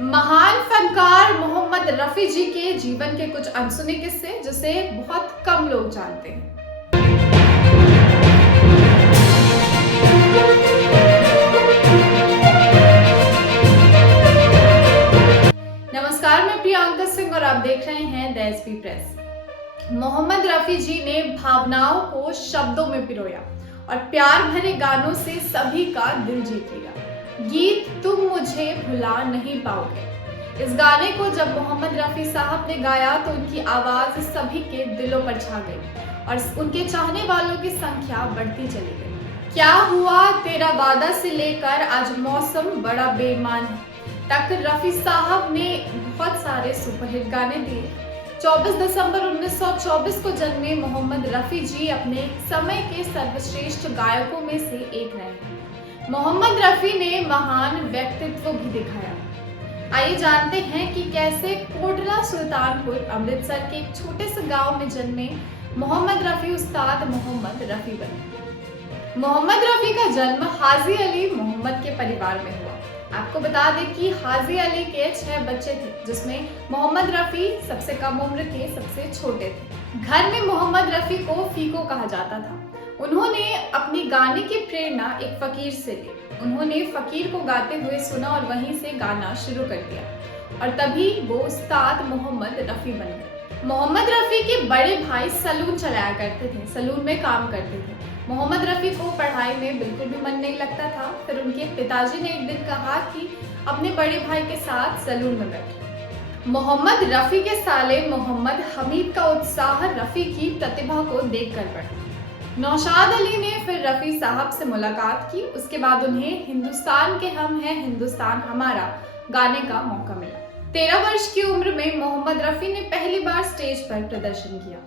महान फनकार मोहम्मद रफी जी के जीवन के कुछ अनसुने किस्से जिसे बहुत कम लोग जानते हैं। नमस्कार, मैं प्रियंका सिंह और आप देख रहे हैं the SP press. Mohammed Rafi ji ने भावनाओं को शब्दों में पिरोया और प्यार भरे गानों से सभी का दिल जीत लिया। गीत तुम मुझे भुला नहीं पाओगे, इस गाने को जब मोहम्मद रफी साहब ने गाया तो उनकी आवाज सभी के दिलों पर छा गई और उनके चाहने वालों की संख्या बढ़ती चली गई। क्या हुआ तेरा वादा से लेकर आज मौसम बड़ा बेईमान है तक रफी साहब ने बहुत सारे सुपरहिट गाने दिए। 24 दिसंबर 1924 को जन्मे मोहम्मद रफी जी अपने समय के सर्वश्रेष्ठ गायकों में से एक रहे। मोहम्मद रफी ने महान व्यक्तित्व भी दिखाया। आइए जानते हैं कि कैसे कोटला सुल्तानपुर अमृतसर के एक छोटे से गांव में जन्मे मोहम्मद रफी उस्ताद मोहम्मद रफी बने। मोहम्मद रफी का जन्म हाजी अली मोहम्मद के परिवार में हुआ। आपको बता दें कि हाजी अली के 6 बच्चे थे, जिसमें मोहम्मद रफी सबसे कम उम्र के सबसे छोटे थे। घर में मोहम्मद रफी को फीको कहा जाता था। उन्होंने अपनी गाने की प्रेरणा एक फकीर से ली। उन्होंने फकीर को गाते हुए सुना और वहीं से गाना शुरू कर दिया और तभी वो उस्ताद मोहम्मद रफी बन गए। मोहम्मद रफी के बड़े भाई सलून चलाया करते थे, सलून में काम करते थे। मोहम्मद रफी को पढ़ाई में बिल्कुल भी मन नहीं लगता था। फिर उनके पिताजी ने एक दिन कहा कि अपने बड़े भाई के साथ सलून में बैठो। मोहम्मद रफी के साले मोहम्मद हमीद का उत्साह रफी की प्रतिभा को देखकर बढ़ा। नौशाद अली ने फिर रफी साहब से मुलाकात की। उसके बाद उन्हें हिंदुस्तान के हम हैं हिंदुस्तान हमारा गाने का मौका मिला। 13 वर्ष की उम्र में मोहम्मद रफी ने पहली बार स्टेज पर प्रदर्शन किया।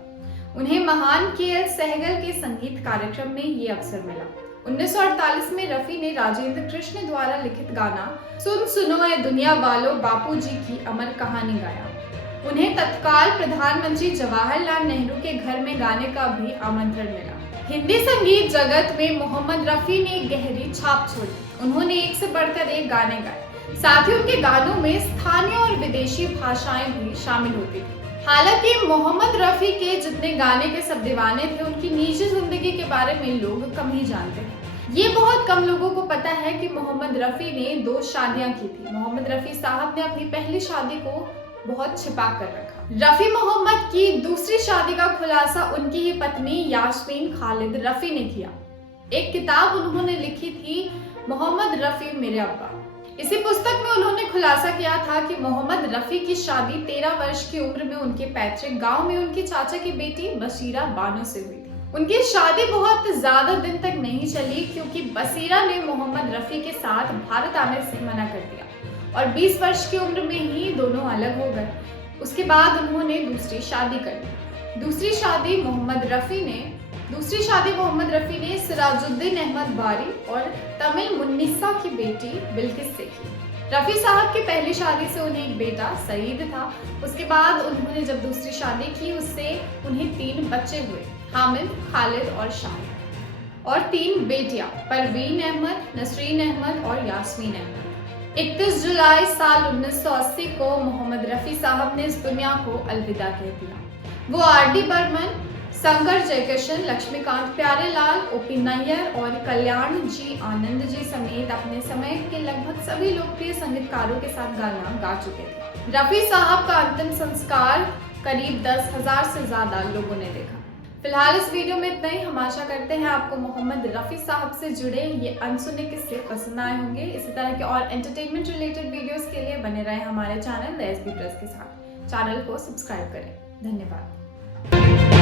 उन्हें महान के.एल. सहगल के संगीत कार्यक्रम में ये अवसर मिला। 1948 में रफी ने राजेंद्र कृष्ण द्वारा लिखित गाना सुन सुनो ए दुनिया वालों बापू जी की अमर कहानी गाया। उन्हें तत्काल प्रधानमंत्री जवाहरलाल नेहरू के घर में गाने का भी आमंत्रण मिला। हिंदी संगीत जगत में मोहम्मद रफी ने गहरी छाप छोड़ी। उन्होंने एक से बढ़कर एक गाने गाए। साथ ही उनके गानों में स्थानीय और विदेशी भाषाएं भी शामिल होती थी। हालांकि मोहम्मद रफी के जितने गाने के सब दीवाने थे, उनकी निजी जिंदगी के बारे में लोग कम ही जानते हैं। ये बहुत कम लोगों को पता है कि मोहम्मद रफी ने 2 शादियां की थी। मोहम्मद रफी साहब ने अपनी पहली शादी को बहुत छिपा कर रखा। रफी मोहम्मद की दूसरी शादी का खुलासा उनकी ही पत्नी यास्मीन खालिद रफी ने किया। एक किताब उन्होंने लिखी थी, मोहम्मद रफी मेरे अब्बा। इसी पुस्तक में उन्होंने खुलासा किया था कि मोहम्मद रफी की शादी 13 वर्ष की उम्र में उनके पैतृक गांव में उनके चाचा की बेटी बशीरा बानो से हुई थी। उनकी शादी बहुत ज्यादा दिन तक नहीं चली क्योंकि बशीरा ने मोहम्मद रफी के साथ भारत आने से मना कर दिया और 20 वर्ष की उम्र में ही दोनों अलग हो गए। उसके बाद उन्होंने दूसरी शादी कर ली। दूसरी शादी मोहम्मद रफी ने सिराजुद्दीन अहमद बारी और तमिल मुन्निसा की बेटी बिल्किस से की। रफी साहब की पहली शादी से उन्हें एक बेटा सईद था। उसके बाद उन्होंने जब दूसरी शादी की उससे उन्हें 3 बच्चे हुए, हामिद, खालिद और शाहिद, और 3 बेटियां, परवीन अहमद, नसरीन अहमद और यास्मीन अहमद। 31 जुलाई साल 1980 को मोहम्मद रफी साहब ने इस दुनिया को अलविदा कह दिया। वो आर.डी. बर्मन, शंकर जयकिशन, लक्ष्मीकांत प्यारेलाल, ओ.पी. नैयर और कल्याण जी आनंद जी समेत अपने समय के लगभग सभी लोकप्रिय संगीतकारों के साथ गाना गा चुके थे। रफी साहब का अंतिम संस्कार करीब 10,000 से ज्यादा लोगों ने देखा। फिलहाल इस वीडियो में इतना ही। हम आशा करते हैं आपको मोहम्मद रफी साहब से जुड़े ये अनसुने किस्से पसंद आए होंगे। इसी तरह के और एंटरटेनमेंट रिलेटेड वीडियोस के लिए बने रहे हमारे चैनल द एसबी प्रेस के साथ। चैनल को सब्सक्राइब करें। धन्यवाद।